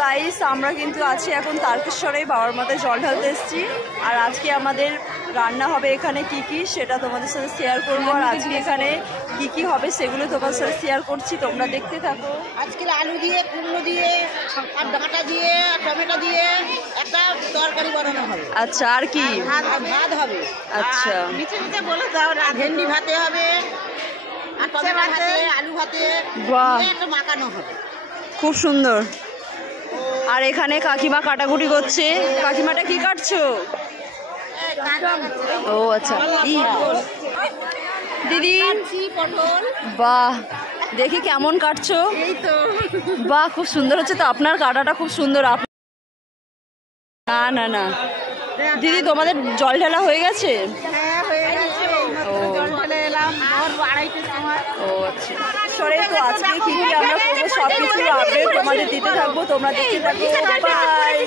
Guys আমরা কিন্তু আছি এখন তারকেশ্বরে বাবার মাথায় জল ঢালতে এসেছি। আর আজকে আমাদের রান্না হবে এখানে কি কি সেটা তোমাদের সাথে শেয়ার করবো। আর আজকে এখানে কি কি হবে সেগুলো তোমাদের সাথে শেয়ার করছি, তোমরা দেখতে থাকো। আজকে আলু দিয়ে, কুমড়ো দিয়ে, আর ডাঁটা দিয়ে, টমেটো দিয়ে একটা তরকারি বানানো হবে। আচ্ছা, আর কি? ভাত হবে। আচ্ছা, মিঠে মিঠে বলে দাও। ভেন্ডি ভাতে হবে, আর টমেটো ভাতে, আলু ভাতে, বাহ, একটা মাখানো হবে। খুব সুন্দর। আর এখানে কাকিমা কাটাকুটি করছে। কাকিমাটা কি কাটছো? ও আচ্ছা, দিদি পটল। বাহ, দেখি কেমন কাটছো। এই তো বাহ, খুব সুন্দর হচ্ছে তো, আপনার কাটাটা খুব সুন্দর। না না না দিদি, তোমাদের জল ঢালা হয়ে গেছে? হ্যাঁ, হয়ে গেছে। জল ঢেলে এলাম আড়াইটের সময়। ও আচ্ছা, সরে তো আজকে কি কি আমরা করবো সব কিছু আপডেট তোমাদের দিতে থাকবো, তোমরা দেখতে থাকো। বাই।